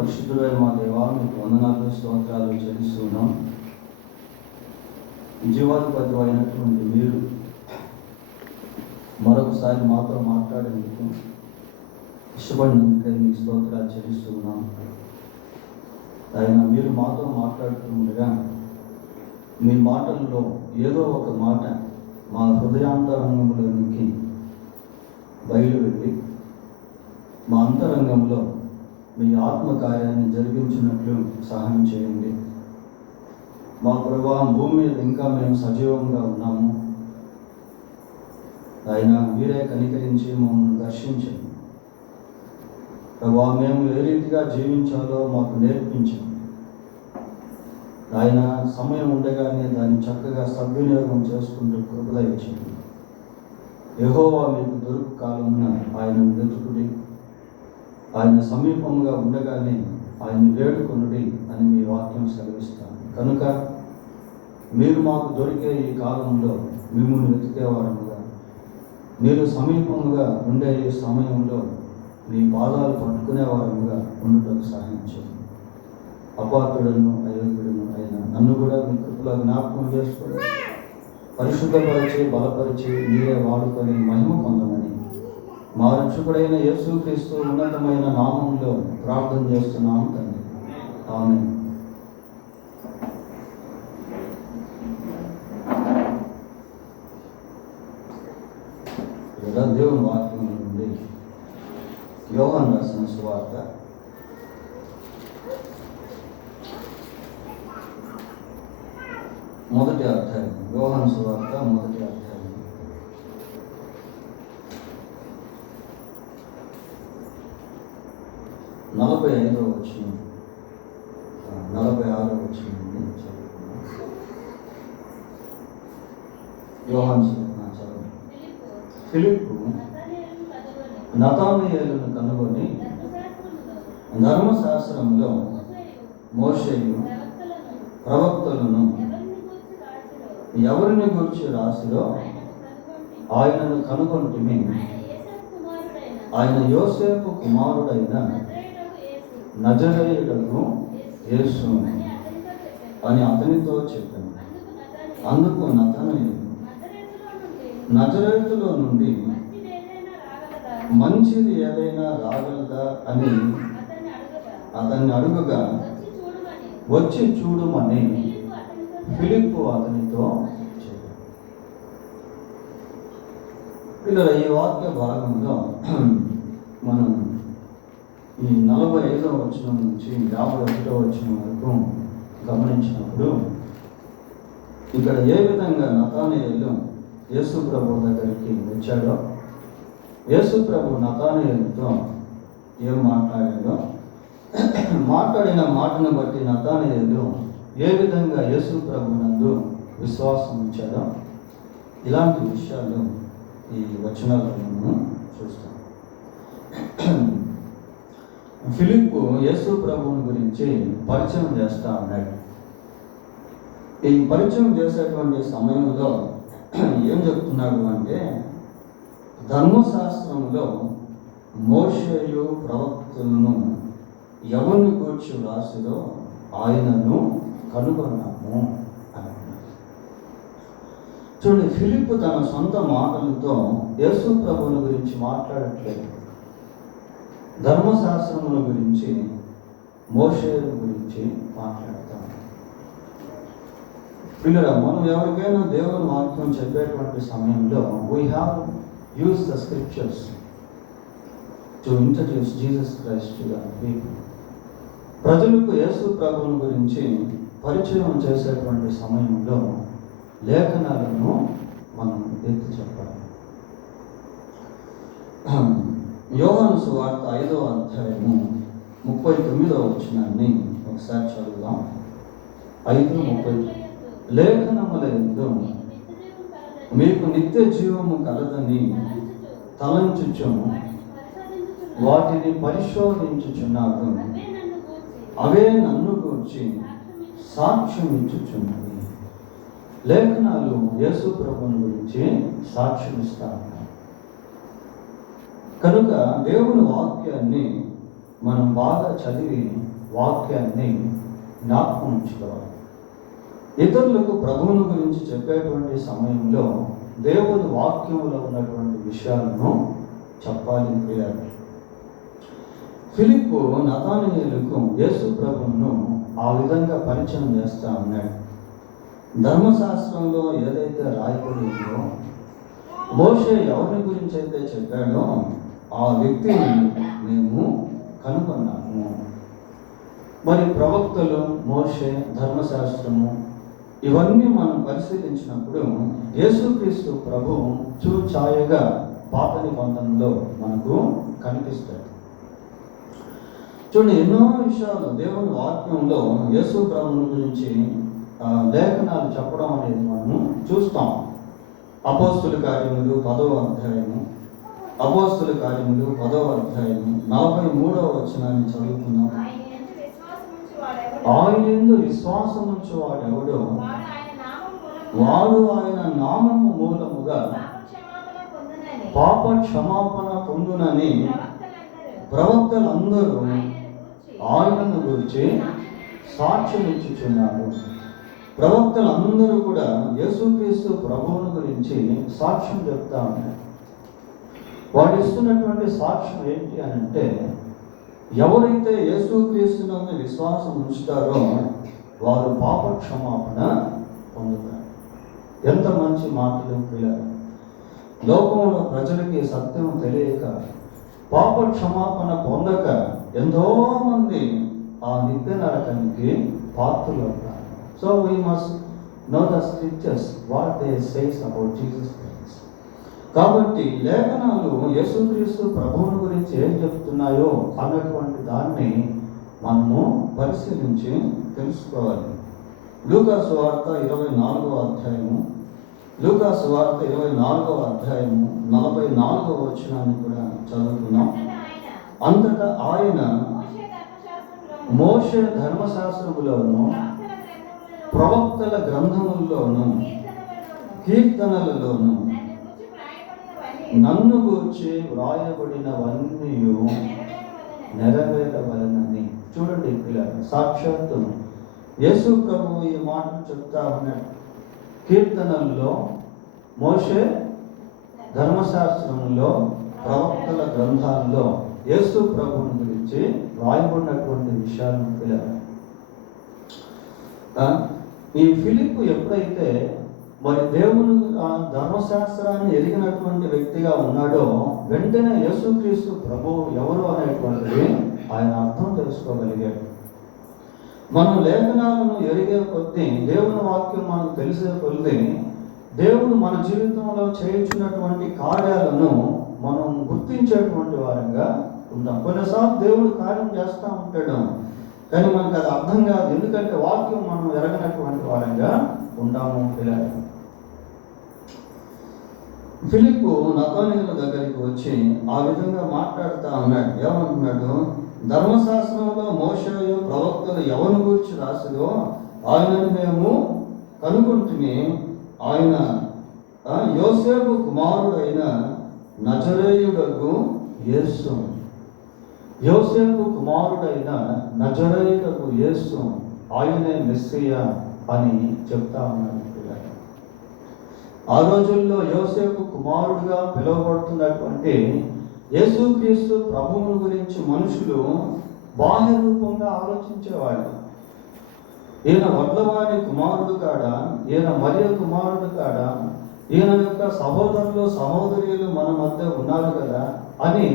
పరిశుద్ధుడైన మా దేవా, మీకు వందనాలు స్తోత్రాలు చెల్లిస్తున్నాం. జీవాధిపతి అయినటువంటి మీరు మరొకసారి మాతో మాట్లాడేందుకు ఇష్టపడినందుకై మీకు స్తోత్రాలు చెల్లిస్తున్నాం. ఆయన మీరు మాతో మాట్లాడుతుండగా మీ మాటల్లో ఏదో ఒక మాట మా హృదయాంతరంగంలోనికి బయలు వెళ్ళి మా అంతరంగంలో మీ ఆత్మకార్యాన్ని జరిగించినట్లు సహాయం చేయండి. మా ప్రభువా, భూమి మీద ఇంకా మేము సజీవంగా ఉన్నాము. ఆయన మీరే కనికరించి మమ్మల్ని దర్శించండి. ప్రభువా, మేము ఏ రీతిగా జీవించాలో మాకు నేర్పించండి. ఆయన సమయం ఉండగానే దాన్ని చక్కగా సద్వినియోగం చేసుకుంటూ కృప దయచేయండి. యెహోవా మీకు దొరుకు కాలమున ఆయనను వెతుకుడి, ఆయన సమీపంగా ఉండగానే ఆయన వేడుకొనుడి అని మీ వాక్యం సెలవిస్తాను. కనుక మీరు మాకు దొరికే ఈ కాలంలో మిమ్మల్ని వెతికేవారముగా, మీరు సమీపంగా ఉండే ఈ సమయంలో మీ పాదాలు పట్టుకునేవారముగా ఉండటం సహాయం చేయండి. అపాత్రుడను అయోగ్యుడను అయిన నన్ను కూడా మీ కృపలో జ్ఞాపకం చేసుకొని పరిశుద్ధపరిచి బలపరిచి మీరే వాడుకొని మహిమ పొందమని మా రక్షకుడైన యేసుక్రీస్తు ఉన్నతమైన నామంలో ప్రార్థన చేస్తున్నాము తండ్రి. ఆమేన్. దేవుని వాక్యం నుండి యోహాను రాసిన సువార్త 1వ అధ్యాయం. యోహాను సువార్త 1వ అధ్యాయం 45వ వచనం 46వ వచనం నుండి చదువుకున్నాం. యోహాను చదవండి. ఫిలిప్పు నతానయేలును కనుగొని ధర్మశాస్త్రంలో మోషేయు ప్రవక్తలను ఎవరిని గురించి రాసిరో ఆయనను కనుగొంటిమి. ఆయన యోసేపు కుమారుడైన నజరేయుడగు యేసు అని అతనితో చెప్పాను. అందుకు నతనయేలు, నజరేతులో నుండి మంచిది ఏదైనా రాగలదా అని అతన్ని అడుగగా, వచ్చి చూడమని ఫిలిప్పు అతనితో చెప్పాడు. పిల్లల, ఈ వాక్య భాగంలో మనం ఈ 45వ వచనం నుంచి 51వ వచనం వరకు గమనించినప్పుడు ఇక్కడ ఏ విధంగా నతానయేలు యేసు ప్రభు దగ్గరికి వచ్చాడో, యేసు ప్రభు నతానయేలుతో ఏం మాట్లాడాడో, మాట్లాడిన మాటను బట్టి నతానయేలు ఏ విధంగా యేసు ప్రభు నందు విశ్వాసం ఉంచాడో, ఇలాంటి విషయాలు ఈ వచనాలను మనం చూస్తాం. ఫిలిప్పు యేసు ప్రభువుని గురించి పరిచయం చేస్తూ ఉన్నాడు. ఈ పరిచయం చేసేటువంటి సమయంలో ఏం చెప్తున్నాడు అంటే, ధర్మశాస్త్రంలో మోషేయు ప్రవక్తలను ఎవరిని గూర్చి రాసిరో ఆయనను కనుగొన్నాము అనుకున్నాడు. చూడండి, ఫిలిప్పు తన సొంత మాటలతో యేసు ప్రభువుని గురించి మాట్లాడట్లేదు. ధర్మశాస్త్రముల గురించి, మోషే గురించి మాట్లాడతాం. పిల్లరా, మనం ఎవరికైనా దేవుని వాక్యం చెప్పేటువంటి సమయంలో we have use the scriptures to introduce Jesus Christ to the people. ప్రజలకు యేసు ప్రభువుని గురించి పరిచయం చేసేటువంటి సమయంలో లేఖనాలను మనం ఎత్తి చెప్పాలి. యోహాను సువార్త 5వ అధ్యాయము 39వ వచనాన్ని ఒకసారి చదువుదాం. 5:30. లేఖనముల యందు మీకు నిత్య జీవము కలదని తలంచుచు వాటిని పరిశోధించుచున్నారు, అవే నన్ను గూర్చి సాక్ష్యం ఇచ్చుచున్నవి. లేఖనాలు యేసు ప్రభువుని గురించి సాక్ష్యం ఇస్తారు. కనుక దేవుని వాక్యాన్ని మనం బాగా చదివి వాక్యాన్ని జ్ఞాపకం ఉంచుకోవాలి. ఇతరులకు ప్రభువుని గురించి చెప్పేటువంటి సమయంలో దేవుని వాక్యంలో ఉన్నటువంటి విషయాలను చెప్పాలి. ప్రియాలి, ఫిలిప్పు నతానీయులకు యేసు ప్రభువును ఆ విధంగా పరిచయం చేస్తా ఉన్నాడు. ధర్మశాస్త్రంలో ఏదైతే రాయబడి ఉందో, మోషే ఎవరిని గురించి అయితే చెప్పాడో ఆ వ్యక్తిని మేము కనుగొన్నాము. మరి ప్రవక్తలు, మోషే, ధర్మశాస్త్రము ఇవన్నీ మనం పరిశీలించినప్పుడు యేసుక్రీస్తు ప్రభు చూచాయగా పాత నిబంధనలో మనకు కనిపిస్తాడు. చూడండి, ఎన్నో విషయాలు దేవుని వాక్యంలో యేసు ప్రభువుని గురించి లేఖనాలు చెప్పడం అనేది మనము చూస్తాం. అపోస్తుల కార్యములు 10వ అధ్యాయము, అపోస్తుల కార్యములు 10వ అధ్యాయము 43వ వచనాన్ని చదువుతున్నాం. ఆయన యందు విశ్వాసముంచు వాడెవడో వాడు ఆయన నామము మూలముగా పాప క్షమాపణ పొందునని ప్రవక్తలందరూ ఆయనను గురించి సాక్ష్యం ఇచ్చుచున్నారు. ప్రవక్తలందరూ కూడా యేసుక్రీస్తు ప్రభువుని గురించి సాక్ష్యం చెప్తా ఉన్నారు. వాడు ఇస్తున్నటువంటి సాక్ష్యం ఏంటి అని అంటే, ఎవరైతే యేసుక్రీస్తునందు విశ్వాసం ఉంచుతారో వారు పాప క్షమాపణ పొందుతారు. ఎంత మంచి మాటలు పిల్లలు! లోకంలో ప్రజలకి సత్యం తెలియక పాప క్షమాపణ పొందక ఎంతో మంది ఆ నిత్య నరకానికి పాత్రలు అవుతారు. So we must know the scriptures what they says about Jesus Christ. కాబట్టి లేఖనాలు యేసుక్రీస్తు ప్రభువుని గురించి ఏం చెప్తున్నాయో అన్నటువంటి దాన్ని మనము పరిశీలించి తెలుసుకోవాలి. లూకా సువార్త 24వ అధ్యాయము, లూకా సువార్త 24వ అధ్యాయము 44వ వచనాన్ని కూడా చదువుతున్నాం. అంతటా ఆయన మోషే ధర్మశాస్త్రములోను ప్రవక్తల గ్రంథముల్లోను కీర్తనలలోను నన్ను గూర్చి వ్రాయబడినవన్నీ నెరవేరవలనని. చూడండి పిల్లలు, సాక్షాత్తు యేసు ప్రభువు ఈ మాటలు చెప్తా ఉన్నాడు. కీర్తనల్లో, మోషే ధర్మశాస్త్రంలో, ప్రవక్తల గ్రంథాల్లో యేసు ప్రభువుని గురించి రాయబడినటువంటి విషయాలను పిల్లలు. ఈ ఫిలిప్పు ఎప్పుడైతే మరి దేవుని ధర్మశాస్త్రాన్ని ఎరిగినటువంటి వ్యక్తిగా ఉన్నాడో వెంటనే యేసుక్రీస్తు ప్రభువు ఎవరు అనేటువంటిది ఆయన అర్థం తెలుసుకోగలిగాడు. మనం లేఖనాలను ఎరిగే కొద్దీ, దేవుని వాక్యం మనకు తెలిసే కొద్దీ దేవుడు మన జీవితంలో చేయించినటువంటి కార్యాలను మనం గుర్తించేటువంటి వారంగా ఉంటాం. కొన్నిసార్లు దేవుడు కార్యం చేస్తూ ఉంటాడు, కానీ మనకు అది అర్థం కాదు. ఎందుకంటే వాక్యం మనం ఎరగనటువంటి వారంగా ఉంటాము. ఫిలిప్పు నతానీయుల దగ్గరికి వచ్చి ఆ విధంగా మాట్లాడుతూ ఉన్నాడు. ఏమంటున్నాడు? ధర్మశాస్త్రంలో మోషేయు ప్రవక్తలు ఎవరిని గురించి రాసిదో ఆయనను మేము కనుగొంటిమి. ఆయన యోసేపు కుమారుడైన నజరేయుడగు యేసు, యోసేపు కుమారుడైన నజరేయుడగు యేసు ఆయనే మెస్సియా అని చెప్తా ఉన్నాడు. ఆ రోజుల్లో యోసేపు కుమారుడుగా పిలువబడుతున్నటువంటి యేసుక్రీస్తు ప్రభువుని గురించి మనుషులు బాహ్య రూపంగా ఆలోచించేవాళ్ళు. ఈయన వడ్లవారి కుమారుడు కాడా, ఈయన మరియ కుమారుడు కాడా, ఈయన యొక్క సహోదరులు సహోదరులు మన మధ్య ఉన్నారు కదా అని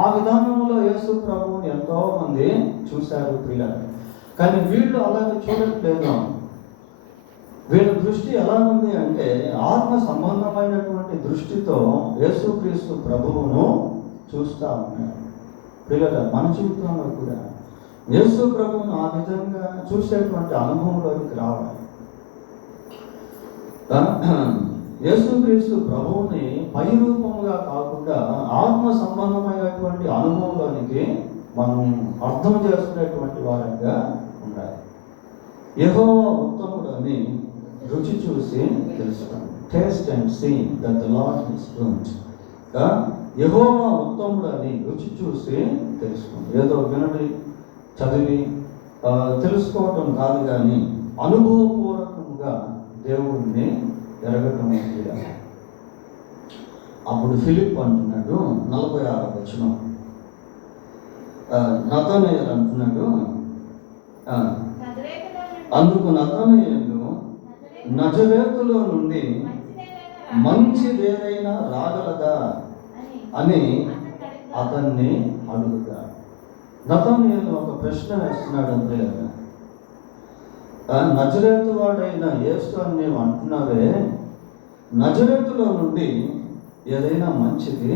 ఆ విధానంలో యేసు ప్రభువుని ఎంతో మంది చూశారు పిల్లలు. కానీ వీళ్ళు అలాగే చూడట్లేదు. వీళ్ళ దృష్టి ఎలా ఉంది అంటే ఆత్మ సంబంధమైనటువంటి దృష్టితో యేసుక్రీస్తు ప్రభువును చూస్తూ ఉన్నారు. పిల్లల మన జీవితంలో కూడా యేసు ప్రభువును ఆ విధంగా చూసేటువంటి అనుభవంలోకి రావాలి. యేసుక్రీస్తు ప్రభువుని పై రూపముగా కాకుండా ఆత్మ సంబంధమైనటువంటి అనుభవంలోనికి మనం అర్థం చేసుకునేటువంటి వారంగా ఉండాలి. యెహోవా ఉత్తముడని రుచి చూసి తెలుసుకోండి. Taste and see that the Lord is good. Jehovah ఉత్తముడు అని రుచి చూసి తెలుసుకోండి. ఏదో వినడి చదివి తెలుసుకోవటం కాదు, కానీ అనుభవపూర్వకంగా దేవుడిని ఎరగటం చేయాలి. అప్పుడు ఫిలిప్ అంటున్నాడు 46వ వచనం, నతనయేలు అంటున్నాడు, అందుకు నతనయేలు నజరేతులో నుండి మంచిదేదైనా రాగలదా అని అతన్ని అడుగుతాడు. నతనయేలు ఒక ప్రశ్న వేస్తున్నాడు. అంతే కదా, నజరేతు వాడైన యేసు అని నీవు అంటున్నావే, నజరేతులో నుండి ఏదైనా మంచిది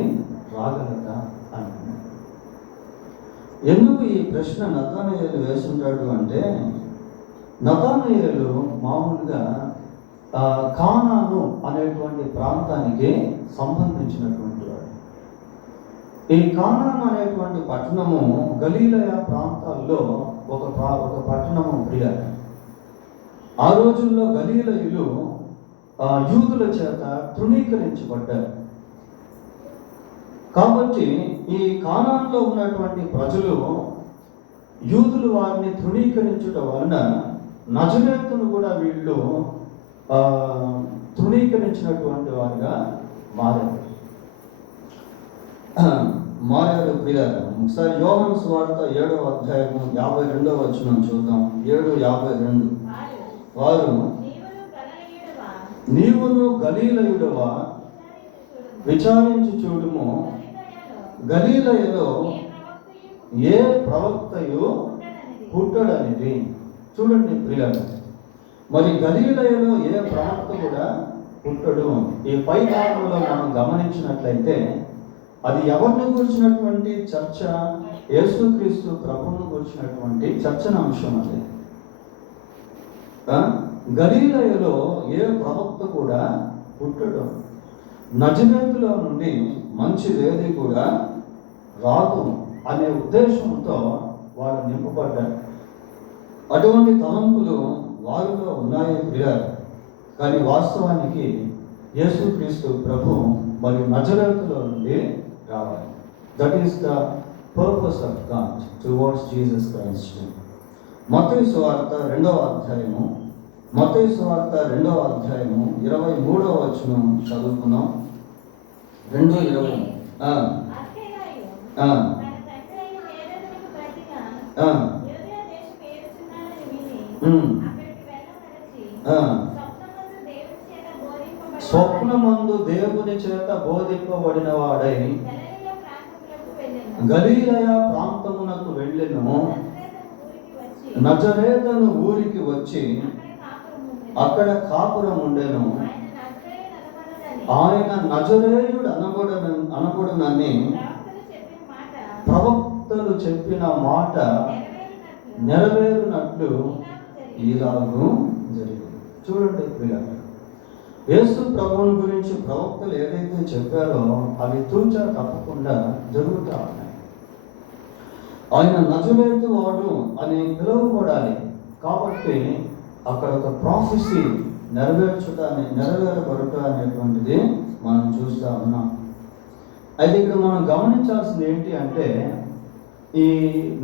రాగలదా అంటున్నాడు. ఎందుకు ఈ ప్రశ్న నతనయేలు వేసుంటాడు అంటే, నతనయేలు మామూలుగా కానాను అనేటువంటి ప్రాంతానికి సంబంధించినటువంటి వాడు. ఈ కానాను అనేటువంటి పట్టణము గలీలయ ప్రాంతాల్లో ఒక పట్టణము ప్రియ. ఆ రోజుల్లో గలీలయులు యూదుల చేత తృణీకరించబడ్డారు. కాబట్టి ఈ కానాన్లో ఉన్నటువంటి ప్రజలు యూదులు వారిని తృణీకరించడం వలన నజరేతును కూడా వీళ్ళు తృణీకరించినటువంటి వారుగా మారారు ప్రియారు. ఒకసారి యోహాను సువార్త 7వ అధ్యాయము 52వ వచనం చూద్దాం. 7:52. వారు నీవును గలీలయుడవా విచారించి చూడుము, గలీలయలో ఏ ప్రవక్తయు పుట్టడనిది. చూడండి ప్రియులారా, మరి గలీలయలో ఏ ప్రవక్త కూడా పుట్టడు. ఈ పై భాగంలో మనం గమనించినట్లయితే అది ఎవరిని గురించినటువంటి చర్చ? యేసుక్రీస్తు ప్రభువును గురించినటువంటి చర్చనాంశం. అది గలీలయలో ఏ ప్రవక్త కూడా పుట్టడు, నజరేతులో నుండి మంచిదేది కూడా రాదు అనే ఉద్దేశంతో వారు నింపబడ్డారు. అటువంటి తలంపులు వారిలో ఉన్నాయి ప్రియారు. కానీ వాస్తవానికి యేసుక్రీస్తు ప్రభు మరి నజరేతులో నుండి రావాలి. That is the purpose of God towards Jesus Christ. మత్తయి సువార్త 2వ అధ్యాయము 23వ వచనం చదువుకున్నాం. 2:20. స్వప్నమందు దేవుని చేత బోధింపబడిన వాడై గలీలయ ప్రాంతమునకు వెళ్ళెను. నజరేతను ఊరికి వచ్చి అక్కడ కాపురం ఉండెను. ఆయన నజరేయుడు అనబడునని ప్రవక్తలు చెప్పిన మాట నెరవేరునట్లు ఇలాగూ జరిగింది. చూడండి ప్రియులారా, యేసు ప్రభువుని గురించి ప్రవక్తలు ఏదైతే చెప్పారో అవి తూచా తప్పకుండా జరుగుతూ ఉన్నాయి. ఆయన నజరేతు వాడు అని పిలువబడాలి కాబట్టి అక్కడ ఒక ప్రాఫెసీ నెరవేరబడుట అనేటువంటిది మనం చూస్తూ ఉన్నాం. అయితే ఇక్కడ మనం గమనించాల్సింది ఏంటి అంటే, ఈ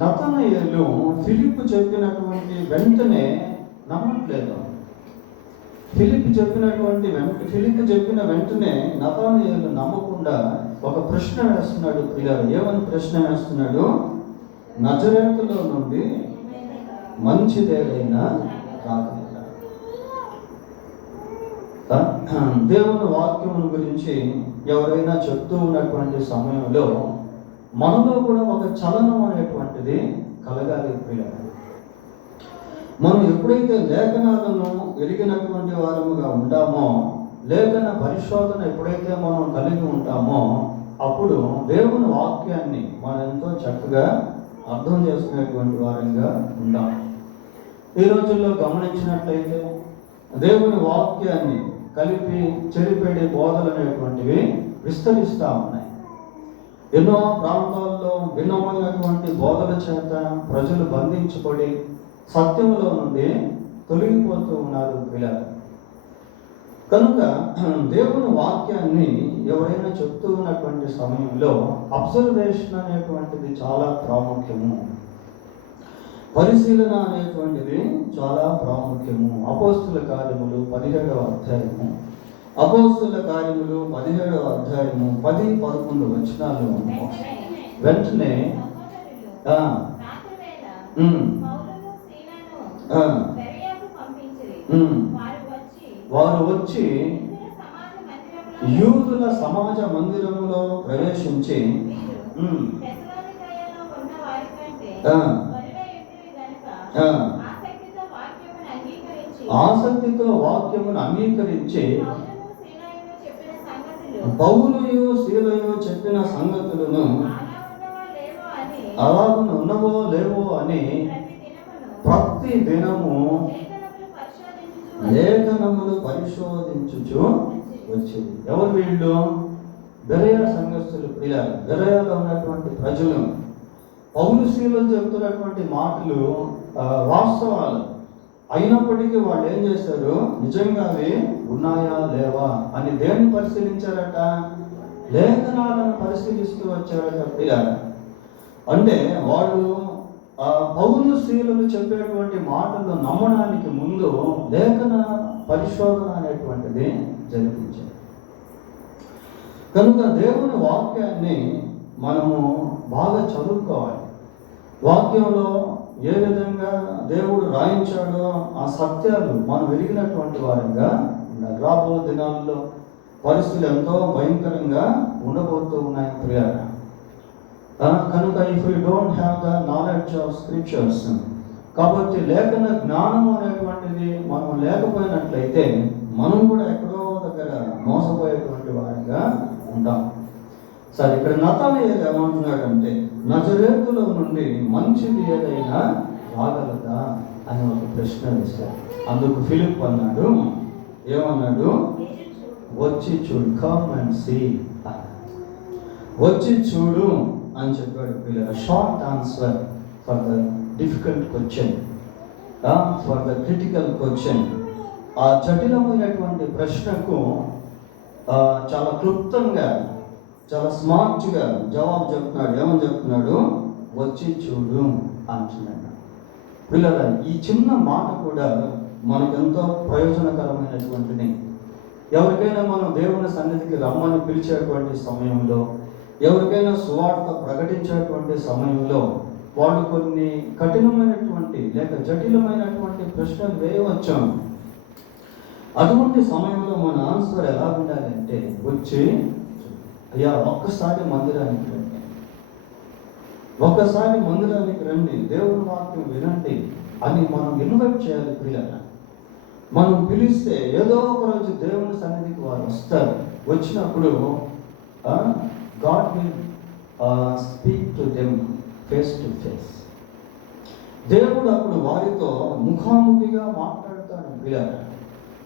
నతనయేలు ఫిలిప్ చెప్పినటువంటి వెంటనే నమ్మట్లేదు. ఫిలిప్ చెప్పిన వెంటనే నతనయేలు నమ్మకుండా ఒక ప్రశ్న వేస్తున్నాడు ప్రియులారా. ఏమని ప్రశ్న వేస్తున్నాడు? నజరేతులో నుండి మంచిదేదైనా రాగలదా? దేవుని వాక్యముల గురించి ఎవరైనా చెప్తూ ఉన్నటువంటి సమయంలో మనలో కూడా ఒక చలనం అనేటువంటిది కలగాలి ప్రియులారా. మనం ఎప్పుడైతే లేఖనాలను ఎరిగినటువంటి వారముగా ఉంటామో, లేఖన పరిశోధన ఎప్పుడైతే మనం కలిగి ఉంటామో, అప్పుడు దేవుని వాక్యాన్ని మనం ఎంతో చక్కగా అర్థం చేసుకునేటువంటి వారంగా ఉంటాం. ఈ రోజుల్లో గమనించినట్లయితే దేవుని వాక్యాన్ని కలిపి చెరిపేడే బోధలు అనేటువంటివి విస్తరిస్తూ ఉన్నాయి. ఎన్నో ప్రాంతాల్లో భిన్నమైనటువంటి బోధల చేత ప్రజలు బంధించబడి సత్యములో నుండి తొలగిపోతూ ఉన్నారు పిల్లలు. కనుక దేవుని వాక్యాన్ని ఎవరైనా చెప్తూ ఉన్నటువంటి సమయంలో అబ్జర్వేషన్ అనేటువంటిది చాలా ప్రాముఖ్యము, పరిశీలన అనేటువంటిది చాలా ప్రాముఖ్యము. అపోస్తుల కార్యములు 17వ అధ్యాయము, అపోస్తుల కార్యములు 17వ అధ్యాయము 10-11 వచనాలు. వెంటనే వారు వచ్చి యూదుల సమాజ మందిరములో ప్రవేశించి ఆసక్తితో వాక్యమును అంగీకరించి పౌలుయు శీలయు చెప్పిన సంగతులను అలాగున ఉన్నవో లేవో అని ప్రతి దినము లేఖనములు పరిశోధించుచు వచ్చేది. ఎవరు వీళ్ళు? బెరయ సంఘస్థులు. బెరయలో ఉన్నటువంటి ప్రజలు పౌలు శీలలు చెప్తున్నటువంటి మాటలు వాస్తవాలు అయినప్పటికీ వాళ్ళు ఏం చేశారు? నిజంగా అవి ఉన్నాయా లేవా అని దేన్ని పరిశీలించారట? లేఖనాలను పరిశీలిస్తూ వచ్చారట. అంటే వాళ్ళు పౌలు శీలలు చెప్పేటువంటి మాటలు నమ్మడానికి ముందు లేఖన పరిశోధన అనేటువంటిది జరిపించారు. కనుక దేవుని వాక్యాన్ని మనము బాగా చదువుకోవాలి. వాక్యంలో ఏ విధంగా దేవుడు రాయించాడో ఆ సత్యాలు మనం వెలిగినటువంటి వారంగా ఉండాలి. రాబో దినాల్లో పరిస్థితులు ఎంతో భయంకరంగా ఉండబోతూ ఉన్నాయి ప్రియారా. కనుక if you don't have the knowledge of scriptures, కాబట్టి లేఖన జ్ఞానం అనేటువంటిది మనం లేకపోయినట్లయితే మనం కూడా ఎక్కడో దగ్గర మోసపోయేటువంటి వారిగా ఉంటాం. సరే, ఇక్కడ నతనయేలు ఏమంటున్నాడంటే నజరేతులో నుండి మంచిది ఏదైనా రాగలదా అని ఒక ప్రశ్న వేశారు. అందుకు ఫిలిప్ అన్నాడు, ఏమన్నాడు? వచ్చి చూడు, కమ్ అండ్ సీ, వచ్చి చూడు అని చెప్పాడు. పిల్లలు short answer for the difficult question, for the critical question. ఆ జటిలమైనటువంటి ప్రశ్నకు చాలా క్లుప్తంగా, చాలా స్మార్ట్గా జవాబు చెప్తున్నాడు. ఏమని చెప్తున్నాడు? వచ్చి చూడు అంటున్నాడు. పిల్లల ఈ చిన్న మాట కూడా మనకెంతో ప్రయోజనకరమైనటువంటిది. ఎవరికైనా మనం దేవుని సన్నిధికి రమ్మని పిలిచేటువంటి సమయంలో, ఎవరికైనా సువార్త ప్రకటించేటువంటి సమయంలో వాళ్ళు కొన్ని కఠినమైనటువంటి లేక జటిలమైనటువంటి ప్రశ్నలు వేయవచ్చు. అటువంటి సమయంలో మన ఆన్సర్ ఎలా ఉండాలంటే, వచ్చి అయ్యా ఒక్కసారి మందిరానికి రండి, ఒక్కసారి మందిరానికి రండి, దేవుని వాక్యం వినండి అని మనం ఇన్వైట్ చేయాలి. పిల్లల మనం పిలిస్తే ఏదో ఒక రోజు దేవుని సన్నిధికి వారు వస్తారు. వచ్చినప్పుడు God will speak to them face to face. దేవుడు అప్పుడు వారితో ముఖాముఖిగా మాట్లాడతాడు. పిల్లల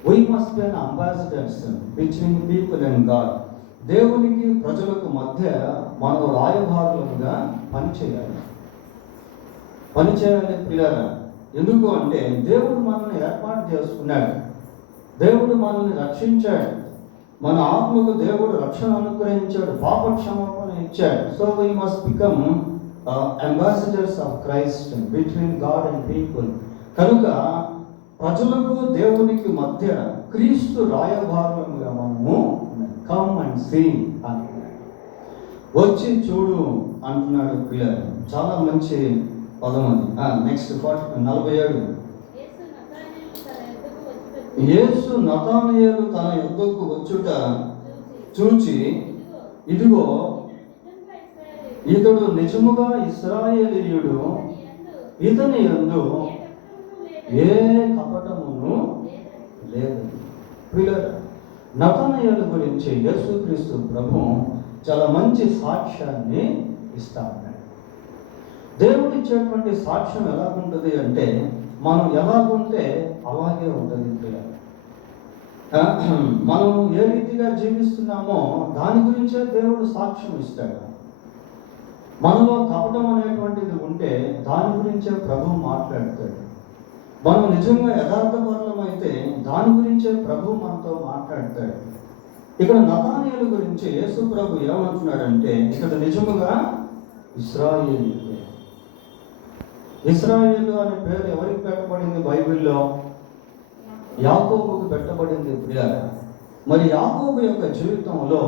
we must be an ambassadors between people and God. దేవునికి ప్రజలకు మధ్య మనం రాయబారులుగా పనిచేయాలి పిల్లల. ఎందుకు అంటే దేవుడు మనల్ని ఏర్పాటు చేసుకున్నాడు, దేవుడు మనల్ని రక్షించాడు, మన ఆత్మకు దేవుడు రక్షణ అనుగ్రహించాడు, పాప క్షమాపణ ఇచ్చాడు. So we must become ambassadors of Christ between God and people. కనుక ప్రజలకు దేవునికి మధ్య క్రీస్తు రాయబారులుగా మనము కమ్ అండ్ సీ అంటున్నాడు. వచ్చి చూడు అంటున్నాడు పిల్లలు. చాలా మంచి పదం అది. నెక్స్ట్ 47. యేసు నతానయేలు తన యొద్దకు వచ్చుట చూచి, ఇదిగో ఇతడు నిజముగా ఇశ్రాయేలీయుడు, ఇతని యందు ఏ కపటమును లేదు. పిల్లలు నతానయేలు గురించి యేసుక్రీస్తు ప్రభు చాలా మంచి సాక్ష్యాన్ని ఇస్తా ఉన్నాడు. దేవుడు ఇచ్చేటువంటి సాక్ష్యం ఎలా ఉంటుంది అంటే, మనం ఎలాగుంటే అలాగే ఉంటుంది. పిల్లలు మనం ఏ రీతిగా జీవిస్తున్నామో దాని గురించే దేవుడు సాక్ష్యం ఇస్తాడు. మనలో కపటం అనేటువంటిది ఉంటే దాని గురించే ప్రభు మాట్లాడతాడు. మనం నిజంగా యథార్థపరులం అయితే దాని గురించే ప్రభు మనతో మాట్లాడతాడు. ఇక్కడ నతానీయుల గురించి యేసు ప్రభు ఏమంటున్నాడంటే, ఇక్కడ నిజముగా ఇశ్రాయేలీయులే. ఇశ్రాయేలు అనే పేరు ఎవరికి పెట్టబడింది బైబిల్లో? యాకోబుకు పెట్టబడింది ప్రియారా. మరి యాకోబు యొక్క జీవితంలో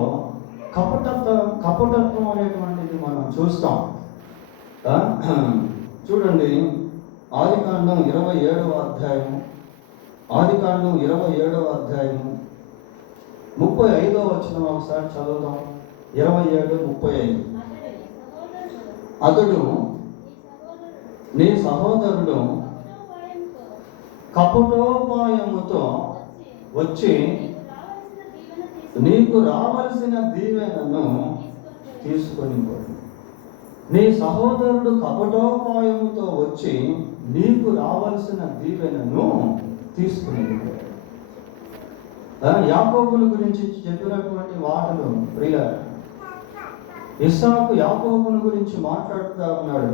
కపటత్వం అనేటువంటిది మనం చూస్తాం. చూడండి, ఆదికాండం 27వ అధ్యాయం, ఆదికాండం 27వ అధ్యాయం 35వ వచనం ఒకసారి చదువుదాం. 27:35. అతడు నీ సహోదరుడు కపటోపాయముతో వచ్చి నీకు రావలసిన దీవెనను తీసుకొని పోయి. నీ సహోదరుడు కపటోపాయముతో వచ్చి నీకు రావలసిన దీవెనను తీసుకుని పోయాడు. యాకోబుల గురించి చెప్పినటువంటి మాటలు ప్రియ ఇస్సాకు యాకోబుని గురించి మాట్లాడుతూ ఉన్నాడు.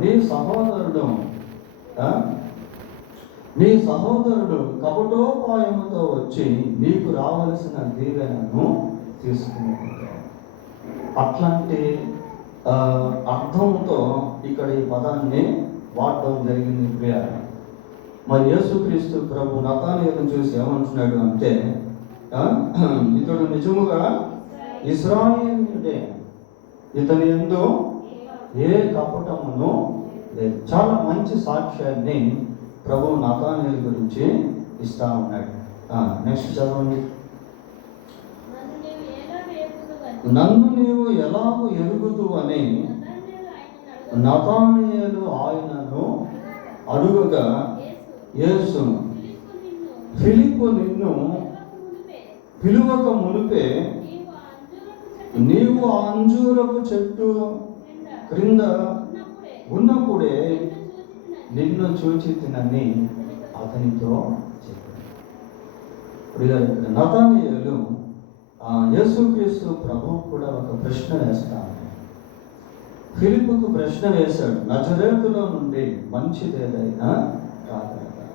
నీ సహోదరుడు కపటోపాయముతో వచ్చి నీకు రావలసిన దీవెనను తీసుకుని పోయాడు. అట్లాంటి అర్థంతో ఇక్కడ ఈ పదాన్ని వాడటం జరిగింది ప్రియ. మరి యేసుక్రీస్తు ప్రభు నతానీయులను చూసి ఏమంటున్నాడు అంటే, ఇతడు నిజముగా ఇశ్రాయేలీయుడే, ఇతని యందు ఏ కపటమును లేదు. చాలా మంచి సాక్ష్యాన్ని ప్రభు నతానీయుల గురించి ఇస్తా ఉన్నాడు. నెక్స్ట్ చదవండి. నన్ను నీవు ఎలాగూ ఎరుగుదు అని నతానీయులు ఆయనను అడుగగా, యేసు ఫిలిప్పు నిన్ను పిలువక మునిపే నీవు ఆ అంజూరపు చెట్టు క్రింద ఉన్నప్పుడే నిన్ను చూచితినని అతనితో చెప్పాడు. ఇప్పుడు నతానీయులు యేసుక్రీస్తు ప్రభువు కూడా ఒక ప్రశ్న వేస్తాడు. ఫిలిప్పుకు ప్రశ్న వేశాడు, నజరేతులో నుండి మంచిదేదైనా రాగలదా?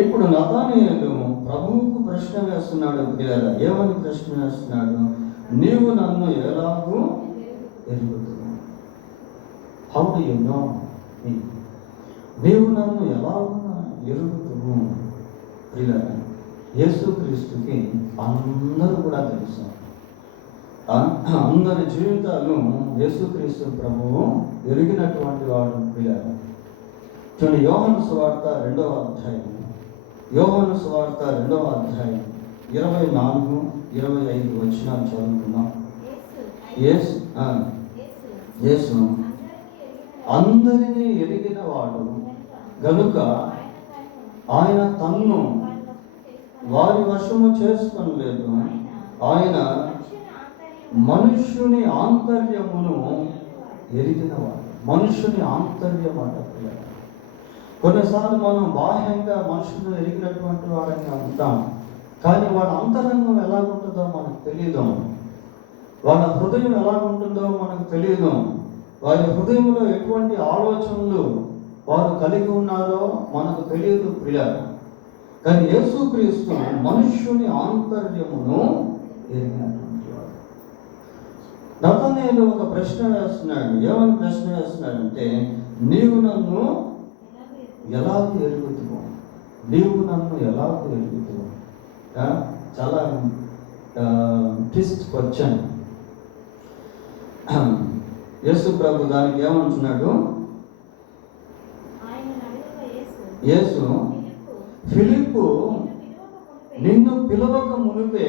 ఇప్పుడు నతానీయులు ప్రభువుకు ప్రశ్న వేస్తున్నాడు. ఏమని ప్రశ్న వేస్తున్నాడు? నీవు నన్ను ఎలాగూ ఎరుగుతున్నావు? హౌ డు యు నో మీ? నీవు నన్ను ఎలాగూ ఎరుగుతును? ప్రియులారా, యేసుక్రీస్తుకి అందరూ కూడా తెలుసు. అందరి జీవితాలు యేసుక్రీస్తు ప్రభువు ఎరిగినటువంటి వాడు. ప్రియులారా, చూడండి, యోహాను సువార్త 2వ అధ్యాయం, యోహాను సువార్త 2వ అధ్యాయం 24, 25 వచనాలు చదువుకున్నాం. యేసు అందరినీ ఎరిగిన వాడు గనుక ఆయన తన్ను వారి వశము చేసుకోలేదు. ఆయన మనుష్యుని ఆంతర్యమును ఎరిగినవాడు. మనుష్యుని ఆంతర్యం అంటే, కొన్నిసార్లు మనం బాహ్యంగా మనుషులను ఎరిగినటువంటి వారంగా ఉంటాం, కానీ వాడి అంతరంగం ఎలాగుంటుందో మనకు తెలియదు. వాళ్ళ హృదయం ఎలాగుంటుందో మనకు తెలియదు. వారి హృదయంలో ఎటువంటి ఆలోచనలు వారు కలిగి ఉన్నారో మనకు తెలియదు ప్రియ. కానీ యేసుక్రీస్తు మనుష్యుని ఆంతర్యమును ఎరిగినటువంటి వాడు. నతానీయులు ఒక ప్రశ్న వేస్తున్నాడు. ఏమని ప్రశ్న వేస్తున్నాడంటే, నీవు నన్ను ఎలాగూ ఎరుగుతావు? నీవు నన్ను ఎలాగూ ఎరుగుతావు? చాలా ట్విస్ట్ క్వశ్చన్. యేసు ప్రభు దానికి ఏమంటున్నాడు? యేసు ఫిలిప్పు నిన్ను పిలవక మునిపే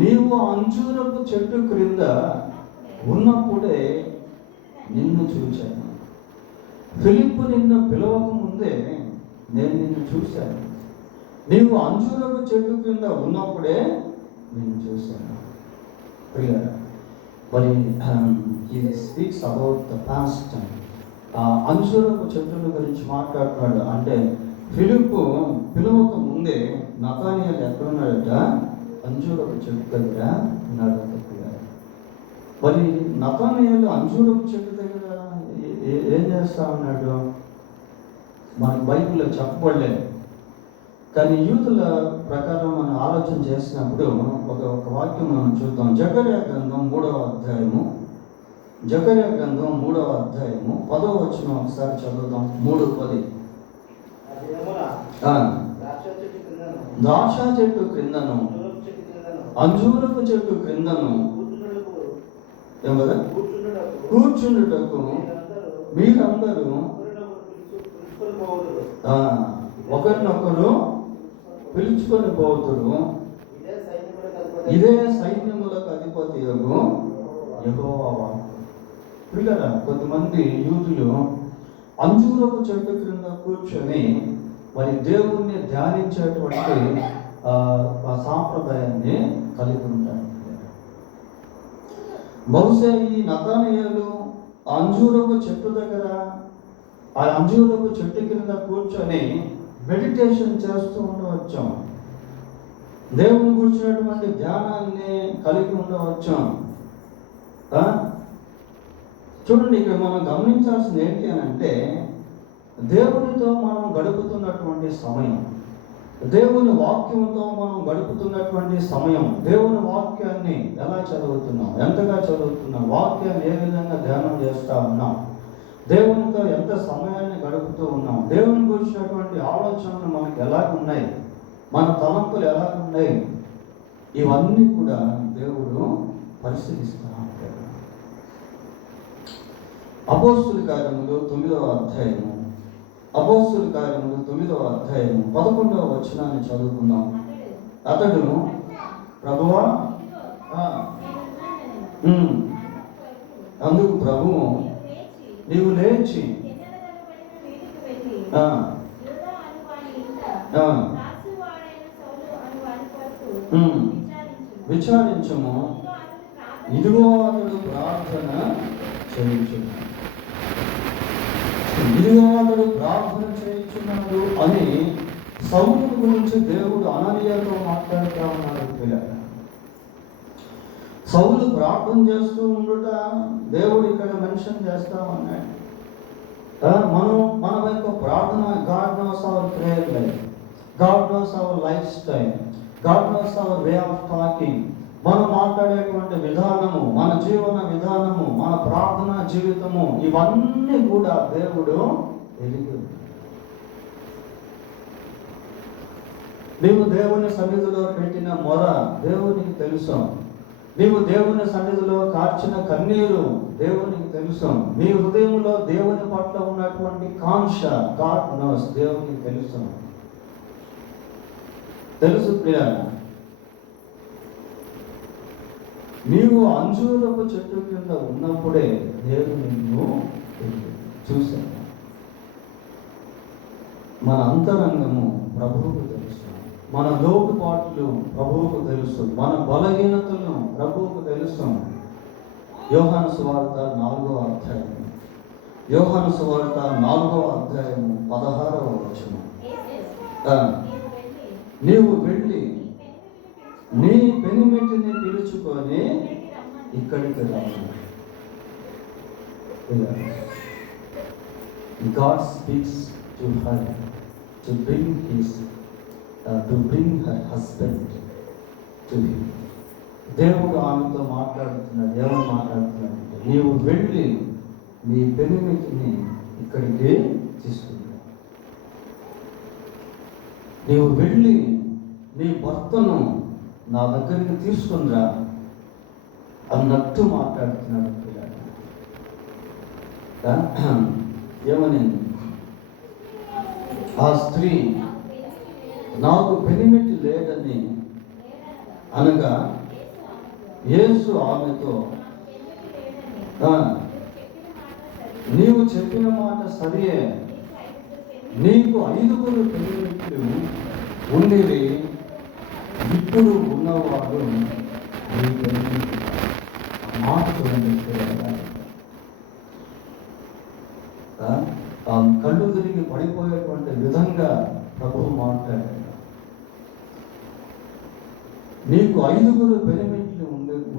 నీవు అంజూరపు చెట్టు క్రింద ఉన్నప్పుడే నిన్ను చూశాను. ఫిలిప్పు నిన్ను పిలవక ముందే నేను నిన్ను చూశాను. నీవు అంజూరపు చెట్టు క్రింద ఉన్నప్పుడే నేను చూశాను. ప్రియులారా, మరి ఇది స్పీక్స్ అబౌట్ ద పాస్ట్. అంజూరపు చెట్టుల గురించి మాట్లాడుతున్నాడు. అంటే ఫిలిప్పు పిలవక ముందే నతానీయులు ఎక్కడున్నాడట? అంజూరపు చెట్టు దగ్గర ఉన్నాడట. మరి నతానీయులు అంజూరపు చెట్టు దగ్గర ఏం చేస్తా ఉన్నాడు? మన బైబిల్లో చెప్పబడలేదు. కానీ యూదుల ప్రకారం మనం ఆలోచన చేసినప్పుడు ఒక వాక్యం మనం చూద్దాం. జకర్యా గ్రంథం 3వ అధ్యాయము, జకర్యా గ్రంథం 3వ అధ్యాయము 10వ వచనం ఒకసారి చదువుదాం. 3:10. ద్రాక్ష చెట్టు క్రిందను అంజూరపు చెట్టు క్రిందను ఏమదా కూర్చుండుటకు మీరందరూ ఒకరినొకరు పిలుచుకొని పోతురు. ఇదే సైన్యములకు అధిపతి యెహోవా. పిల్లరా, కొంతమంది యూదులు అంజూరపు చెట్టు క్రింద కూర్చొని మరి దేవుణ్ణి ధ్యానించేటువంటి సాంప్రదాయాన్ని కలిగి ఉంటారు. బహుశా ఈ నతానీయులు అంజూరపు చెట్టు దగ్గర, ఆ అంజూరపు చెట్టు కింద కూర్చొని మెడిటేషన్ చేస్తూ ఉండవచ్చు, దేవుని కూర్చున్నటువంటి ధ్యానాన్ని కలిగి ఉండవచ్చు. చూడండి, ఇక్కడ మనం గమనించాల్సింది ఏంటి అని అంటే, దేవునితో మనం గడుపుతున్నటువంటి సమయం, దేవుని వాక్యంతో మనం గడుపుతున్నటువంటి సమయం, దేవుని వాక్యాన్ని ఎలా చదువుతున్నాం, ఎంతగా చదువుతున్నాం, వాక్యాన్ని ఏ విధంగా ధ్యానం చేస్తూ ఉన్నాం, దేవునితో ఎంత సమయాన్ని గడుపుతూ ఉన్నాం, దేవుని గురించినటువంటి ఆలోచనలు మనకు ఎలా ఉన్నాయి, మన తలంపులు ఎలా ఉన్నాయి, ఇవన్నీ కూడా దేవుడు పరిశీలిస్తూ ఉంటాడు. అపోస్తుల కార్యములు 9వ అధ్యాయము, అపోస్తుల కార్యములు 9వ అధ్యాయము 11వ వచనాన్ని చదువుకుందాం. అతడు ప్రభువా, అందుకు ప్రభువు నీవు లేచి విచారించము, ఇదిగో అతడు ప్రార్థన చేయించున్నాడు, ఇదిగో అతడు ప్రార్థన చేయించున్నాడు అని సౌలు గురించి దేవుడు అననీయతో మాట్లాడుతూ ఉన్నాడు. పిల్లలు, సౌలు ప్రార్థన చేస్తూ ఉండుట దేవుడు ఇక్కడ మెన్షన్ చేస్తా ఉన్నాడు. మన యొక్క ప్రార్థన, God knows our prayer life, God knows our life style, God knows our way of talking. మనం మాట్లాడేటువంటి విధానము, మన జీవన విధానము, మన ప్రార్థన జీవితము, ఇవన్నీ కూడా దేవుడు ఎరిగి. నీవు దేవుని సన్నిధిలో పెట్టిన మొర దేవునికి తెలుసు, నీవు దేవుని సన్నిధిలో కార్చిన కన్నీరు దేవునికి తెలుసు, నీ హృదయంలో దేవుని పట్ల ఉన్నటువంటి కాంక్ష, గాడ్ నోస్, దేవునికి తెలుసు. ప్రియులారా, నీవు అంజూరపు చెట్టు కింద ఉన్నప్పుడే నేను నిన్ను చూశాను. మన అంతరంగము ప్రభువుకు తెలుసు, మన లోటుపాట్లు ప్రభువుకు తెలుసు, మన బలహీనతలను ప్రభువుకు తెలుసు. యోహాను సువార్త 4వ అధ్యాయం, యోహాను సువార్త 4వ అధ్యాయము 16వ వచనం. నీవు వెళ్ళి నీ పెనిమిటిని పిలుచుకొని ఇక్కడికి రావు. God speaks to her to bring her husband to him. దేవుడు ఆమెతో మాట్లాడుతున్నాడు. ఏమని మాట్లాడుతున్నాడు? నీవు వెళ్ళి నీ పెనిమిటిని ఇక్కడికి తీసుకురా, నీవు వెళ్ళి నీ భర్తను నా దగ్గరికి తీసుకునిరా అన్నట్టు మాట్లాడుతున్నాడు. ఏమని? ఆ స్త్రీ నాకు పెనిమిటి లేదని అనగా యేసు ఆమెతో, నీవు చెప్పిన మాట సరియే, నీకు 5 పెనిమిట్లు ఉండేవి, ఇప్పుడు ఉన్నవాడు నీ పెనిమిటి. మాట చూడండి, కళ్ళు తిరిగి పడిపోయేటువంటి విధంగా ప్రభువు మాట్లాడాడు. నీకు 5 పెనిమిట్లు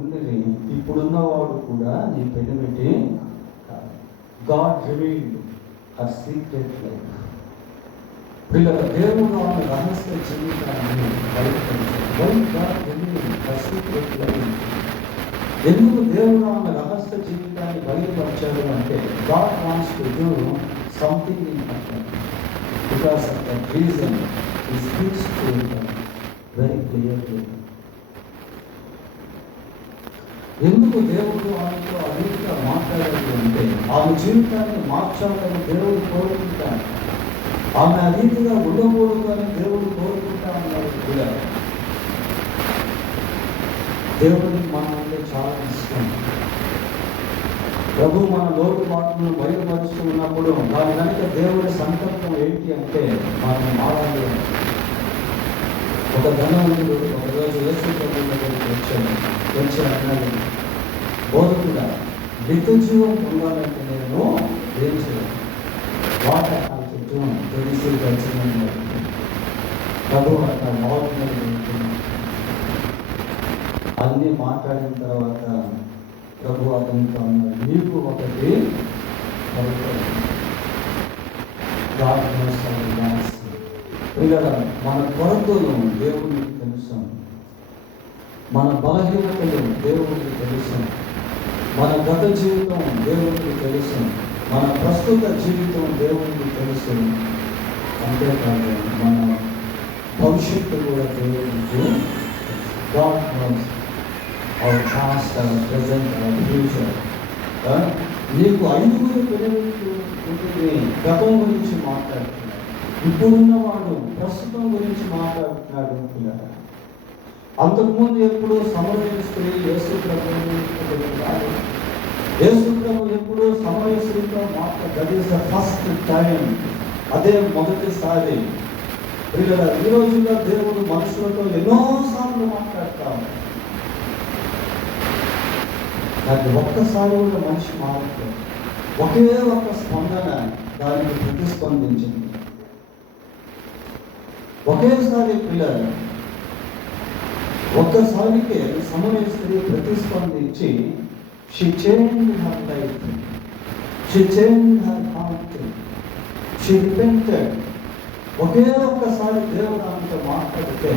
ఉండేవి, ఇప్పుడున్నవాడు కూడా నీ పెనిమిటి. God revealed her secret life. పిల్లల దేవుడు ఆమె రహస్య జీవితాన్ని బయటపరిచారు. ఎందుకు దేవుడు ఆమె రహస్య జీవితాన్ని బయటపరిచాడు అంటే God wants to do something in her. Because of that reason he speaks to her very clearly. ఎందుకు దేవుడు ఆమెతో ఆ రీతిగా మాట్లాడాలి అంటే ఆమె జీవితాన్ని మార్చాలని దేవుడు కోరుకుంటాడు. ఆమె ఆ రీతిగా ఉండకూడదు అని దేవుడు కోరుకుంటా ఉన్నాడు కూడా. దేవుడికి మనం అంటే చాలా ఇష్టం. ప్రభు మన లోటుపాట్లను బయలుపరుస్తూ ఉన్నప్పుడు దాని కనుక దేవుడి సంకల్పం ఏంటి అంటే మనం మారాలి. ఒక ధనవంతుడు ఒకరోజు యేసు ప్రభు దగ్గరికి వచ్చి అన్నాడు, బోధకుడా, నిత్య జీవం పొందాలంటే నేను ఏం చేయాలి? వాటర్ తెలిసి వచ్చిందని ప్రభు అట్లా బాగుందని అన్నీ మాట్లాడిన తర్వాత ప్రభు అతనితో అన్నాడు, నీకు ఒకటి మన కొరతలు దేవునికి తెలుసు, మన బలహీనతలు దేవునికి తెలుసు, మన గత జీవితం దేవునికి తెలుసు, మన ప్రస్తుత జీవితం దేవునికి తెలుసు. అంతేకాదు మన భవిష్యత్తు కూడా దేవునికి. God knows our past, our present, our future. నీకు 5 పిల్లలు గతం గురించి మాట్లాడుతున్నాడు, ఇప్పుడున్నవాడు ప్రస్తుతం గురించి మాట్లాడుతున్నాడు. అంతకుముందు ఎప్పుడు సమరస్త్రీ యేసు ప్రభు ఎప్పుడు సమరస్త్రీతో that is the first time. అదే మొదటిసారి. ఈ రోజుల్లో దేవుడు మనుషులతో ఎన్నోసార్లు మాట్లాడతాము, దాన్ని ఒక్కసారి కూడా మనిషి మారుతాడు. ఒకే ఒక్క స్పందన దానికి ప్రతిస్పందించింది. ఒకేసారి పిల్లలు ఒక్కసారికే సమరస్త్రీ ప్రతిస్పందించి she changed her life, she changed her heart, she repented. ఒకే ఒక్కసారి దేవుడు ఆమెతో మాట్లాడితే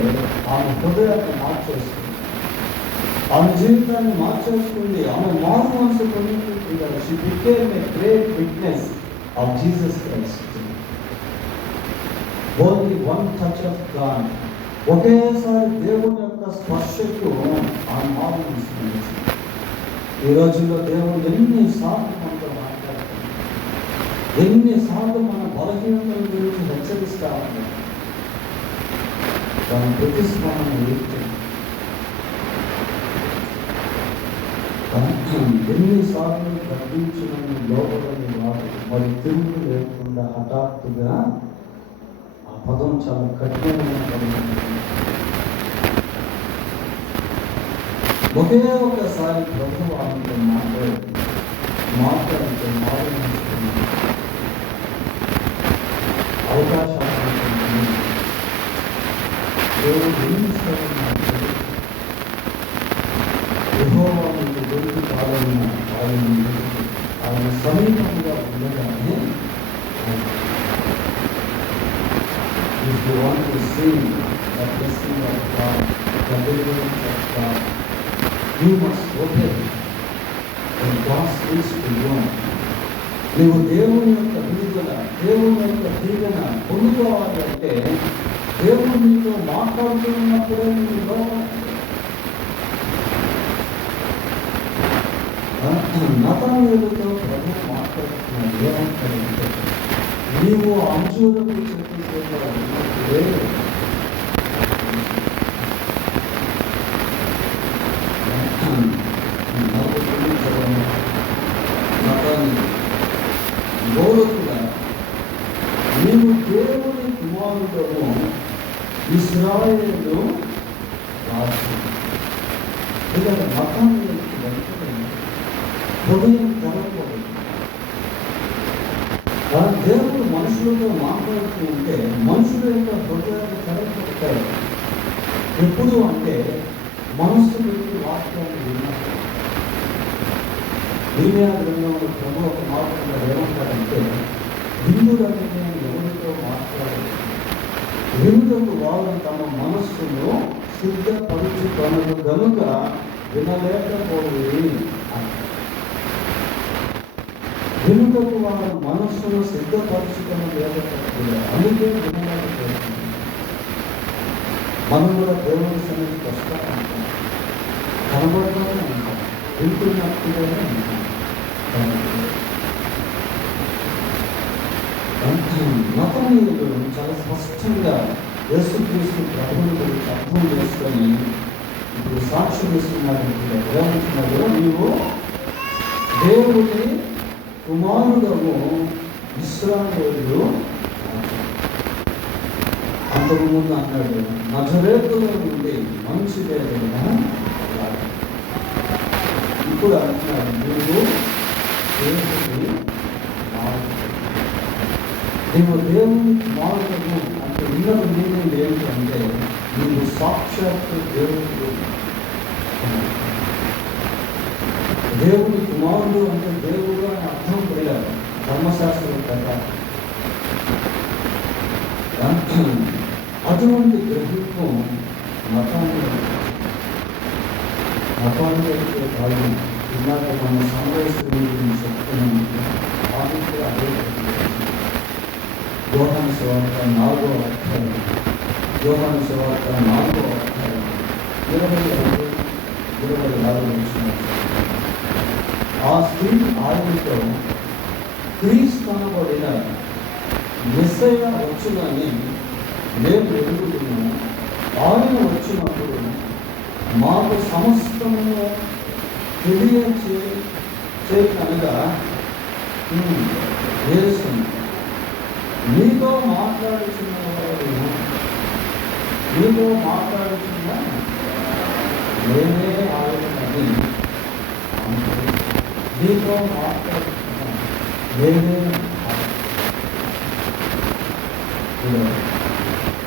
ఆమె హృదయాన్ని మార్చేస్తుంది, ఆమె జీవితాన్ని మార్చేసుకుంది, ఆమె మారు మనసు పొందుతుంది. she became a great witness of Jesus Christ. Only one touch of God. ఒకేసారి దేవుని యొక్క స్పర్శకు ఆమె మారు మనసు పొందింది. ఈ రోజుల్లో దేవుడు ఎన్నిసార్లు మనతో మాట్లాడుతున్నాడు, ఎన్నిసార్లు మన బలహీనతల గురించి హెచ్చరిస్తా ఉన్నాడు. దాని ప్రతిస్పందన ఏంటి? ఎన్నిసార్లు గర్భించుకుని లోపలని వాడు మరి తిరుగు లేకుండా హఠాత్తుగా ఆ పదం చాలా కఠినమైన పదం. ఒకే ఒకసారి ప్రభు ఆమెతో మాట్లాడితే అవకాశాలు యెహోవాకు దొరికి కావాలన్న ఆయన సమీపంగా ఉండగానే if you want to see the blessing of God, the deliverance of God, you must obey when God speaks to you. నీవు దేవుని యొక్క విడుదల, దేవుని యొక్క దీవెన పొందుకోవాలి అంటే దేవుడు నీతో మాట్లాడుతున్నప్పుడే నీవు లోపల నతనీయులతో ప్రభు మాట్లాడుతున్నాడు. ఏమంటాడంటే నీవు అంజూరపు చెట్టు గౌరవుగా నీవు దేవుని కుమారుడము ఇశ్రాయేలు రాజు. ఇలా మతాన్ని హృదయం తెరవకూడదు. దేవుడు మనుషులతో మాట్లాడుతూ ఉంటే మనుషుల యొక్క హృదయాన్ని తెరవకపోతాడు. ఎప్పుడు అంటే మనస్సు పెట్టి వాక్యాన్ని విన్నప్పుడు. ఈమె గ్రంథంలో ప్రభు ఒక మాట్లాడారు. ఏమంటారంటే హిందువులని నేను ఎవరితో మాట్లాడలేదు, వినుటకు వారు తమ మనస్సును సిద్ధపరుచుకొనరు గనుక వినలేకపోయి. వినుటకు వారు మనస్సును సిద్ధపరుచుకొనలేకపోయారు, అందుకే వినలేకపోతుంది. మనం కూడా దేవుని సన్నిధి కష్టం అంటాం, కనబడతానే అంటాం, వింటున్నట్టుగానే అంటాం. మతమీయుడు చాలా స్పష్టంగా యేసుక్రీస్తు ప్రభువుని గురించి అర్థం చేసుకొని ఇప్పుడు సాక్ష్యం ఇస్తున్నాడు. ఏమంటున్నాడు? నీవు దేవుని కుమారుడము ఇశ్రాయేలు. అంతకుముందు అన్నాడు నజరేతులో నుండి మంచి దేవుడుగా. ఇప్పుడు అంటున్నాడు నీవు దేవుని నీవు దేవుని కుమారుడు అంటే ఉన్నత మీనింగ్ ఏంటంటే నీవు సాక్షాత్తు దేవుడు. దేవుని కుమారుడు అంటే దేవుడు అని అర్థం తెలియాలి ధర్మశాస్త్రం ప్రకారం. అటువంటి గ్రహింపు మతాన్ని కాదు. ఇలాగ మన సంవేశ్వరుని గురించి చెప్తున్నాము. అదే యోహాను సువార్త 4వ అధ్యాయం 25-26 వచ్చినారు. ఆ స్త్రీ ఆయనతో క్రీస్తు అనబడిన మెస్సయ్య వచ్చునని మేము ఎదుగుతున్నాము. ఆయన వచ్చినప్పుడు మాకు సమస్తము తెలియచేయనగా యేసు నీతో మాట్లాడుతున్న నేనే ఆయనని, నీతో మాట్లాడుతున్నా నేనే.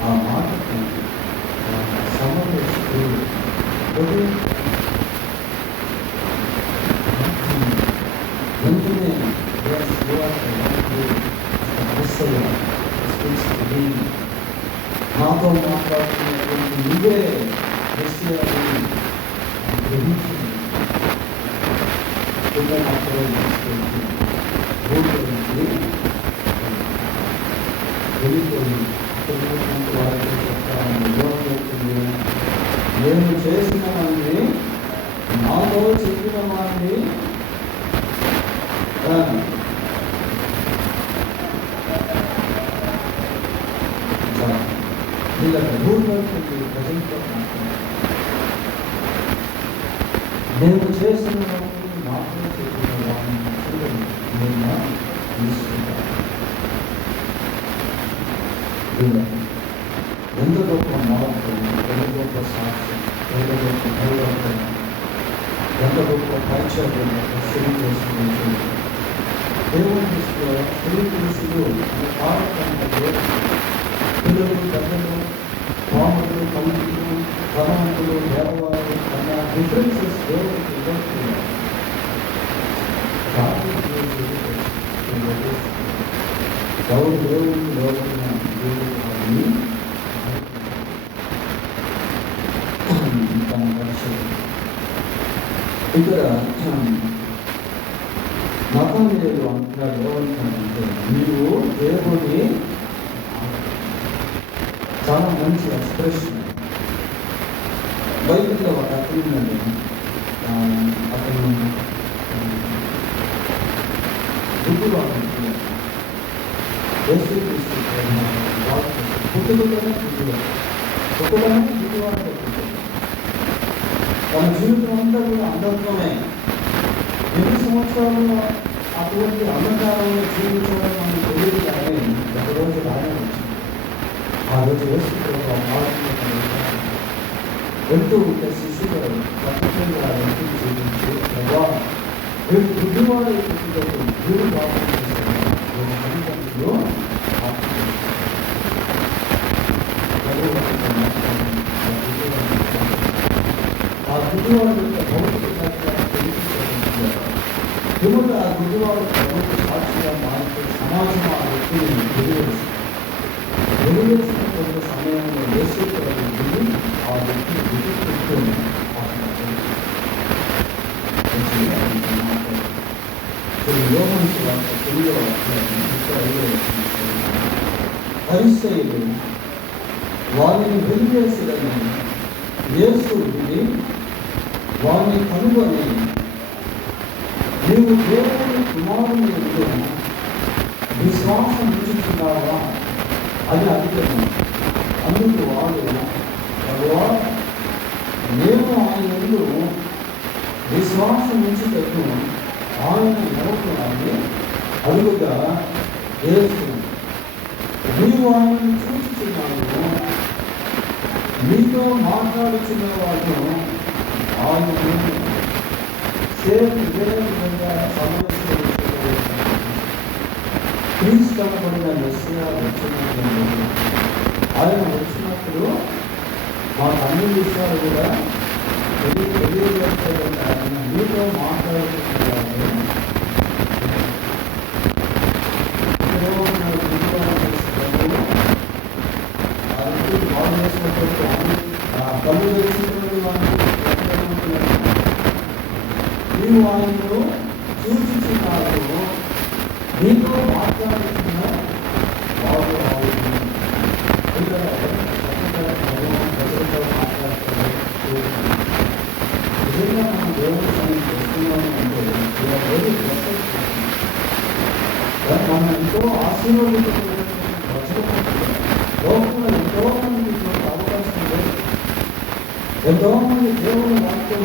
ఆ మాటకి సమర్పిస్తూ వెంటనే నాతో మాట్లాడుతున్నటువంటి నువ్వే గ్రహించింది. వెళ్ళిపోయి వారికి చెప్తాను, నేను చేసిన వాడిని నాతో చెప్పిన వాడిని నేను చేసిన వాడిని నాతో చెప్పిన వాడిని ఎంత గొప్ప మార్పు, ఎంత గొప్ప సాక్ష్యం, ఎంత గొప్ప పరివర్తన, ఎంత గొప్ప పరిచయం స్త్రీ చేస్తుంది. దేవుని దృష్టిలో స్త్రీ పురుషులు పిల్లలు, పెద్దలు, పాములు, కలుగులు, ధనవంతులు, పేదవాళ్ళు అన్న డిఫరెన్సెస్ దేవుడికి ఇవ్వట్లేదు. ఎవరు దేవుడిని లోపల తన పరిచయం. ఇక్కడ మతమీయుడు అంటున్నాడు, ఏమంటున్నాడంటే నీవు దేవుని. చాలా మంచి ఎక్స్ప్రెషన్. బైబిల్లో ఒక అతను గుడ్డివాడు, పుట్టుకనే గుడ్డివాడు. తన జీవితం అంతా కూడా అంధత్వమే. 8 సంవత్సరాలు అటువంటి అంధకారంలో జీవించడం మనకు తెలియదు. కానీ ఒకరోజు రానే వచ్చింది. ఆ రోజు వెళ్తూ ఉంటే శిష్యులు తప్పకుండా వెళ్తూ చూపించి గుడ్డివాడు పుట్టుకకు గుడి బాగా ఆ గుడ్డివాడు యొక్క భౌతిక దేవుడు ఆ గుడ్డివాడు ప్రభుత్వ సాక్షిగా మారితే సమాజం ఆ వ్యక్తిని వెలివేసినటువంటి పరిసయ్యులు వారిని వెలివేసిరని యేసు విని వారిని కనుగొని, నీవు దేవుని కుమారుని యందు విశ్వాసం ఉంచుతున్నావా అని అడిగాను. అందుకు వాడు, ప్రభువా, నేను ఆయన యందు విశ్వాసం ఉంచుటకు ఆయన ఎవరు అని అడుగుగా, యేసు, నీవు ఆయనను చూచుచున్నావు, నీతో మాట్లాడుచున్నవాడు ఆయనను సేపు ఇదే విధంగా క్రీస్తుపడిన మెస్సియా వచ్చినప్పుడు, ఆయన వచ్చినప్పుడు మాకు అన్ని విషయాలు కూడా తెలియజేస్తాడంటే ఆయన మీతో మాట్లాడుతున్నాడు. కళ్ళు తెలిసినటువంటి నీవు ఆయనను చూచుచున్నాడు, నీతో మాట్లాడుతున్న వాడు నిజంగా మనం దేవుని సమయం చేస్తున్నాము అంటే మనం ఎంతో ఆశీర్వదించిన లోకంలో ఎంతో మంది అవకాశం లేదు. ఎంతో మంది దేవుని వాక్యం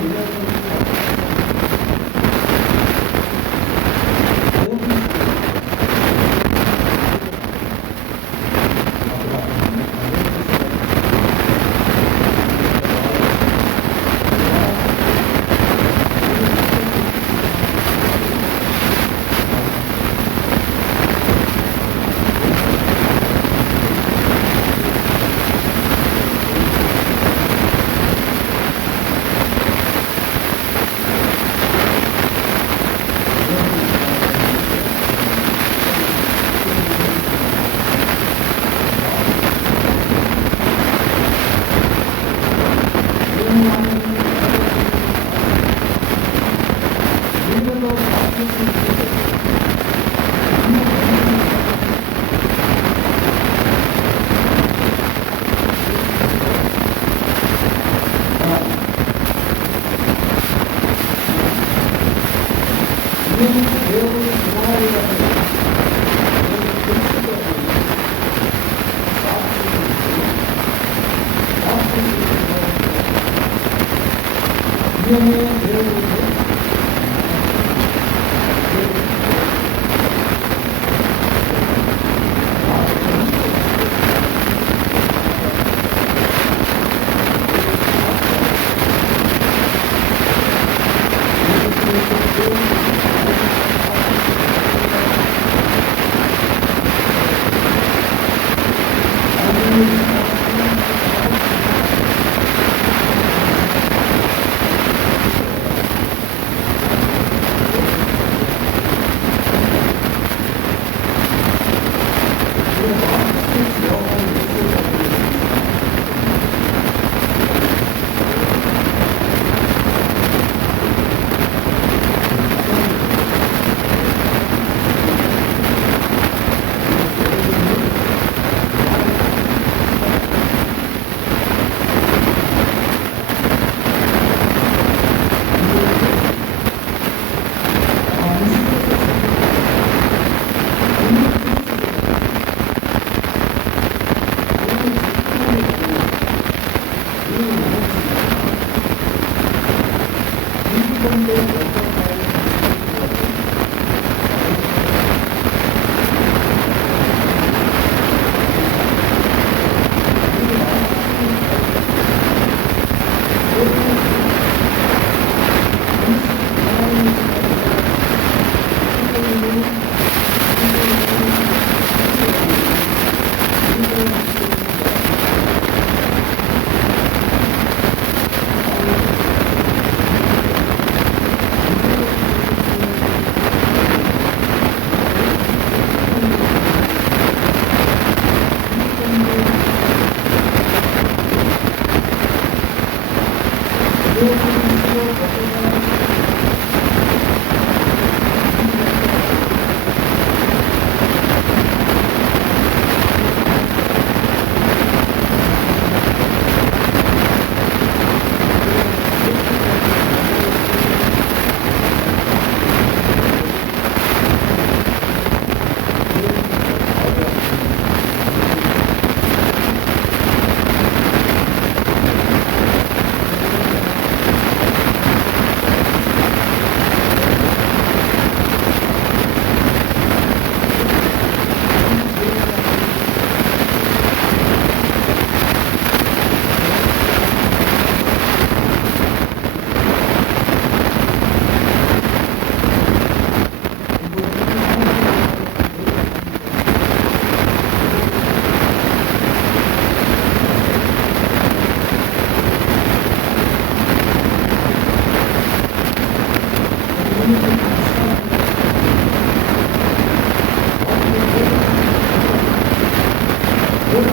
Thank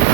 you.